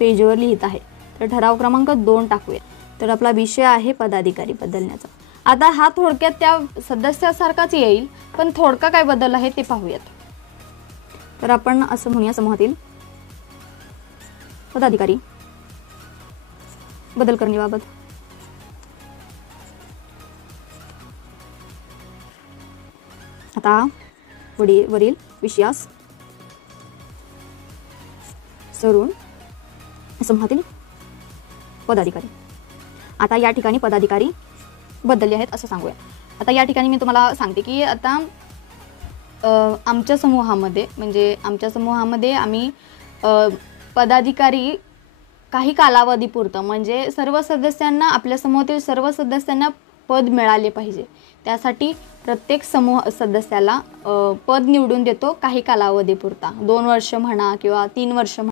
पेजवर लिहित आहे. तर ठराव क्रमांक 2 टाकूया. तर आपला विषय आहे पदाधिकारी बदलण्याचा. आता हा थोडक्यात त्या सदस्यासारखाच येईल, पण थोडका काय बदल आहे ते पाहूयात. तर आपण असं म्हणूया, समूहातील पदाधिकारी बदल करण्याबाबत. आता वरील विषयास सरून समूहातील पदाधिकारी. आता या ठिकाणी पदाधिकारी बदलले आहेत असं सांगूया. आता या ठिकाणी मी तुम्हाला सांगते की आता आमच्या समूहामध्ये आम्ही पदाधिकारी काही कालावधीपुरतं, म्हणजे सर्व सदस्यांना, आपल्या समूहातील सर्व सदस्यांना पद मिळाले पाहिजे, त्यासाठी प्रत्येक समूह सदस्याला पद निवडून देतो काही कालावधीपुरता, 2 वर्ष म्हणा किंवा 3 वर्ष म्हणा.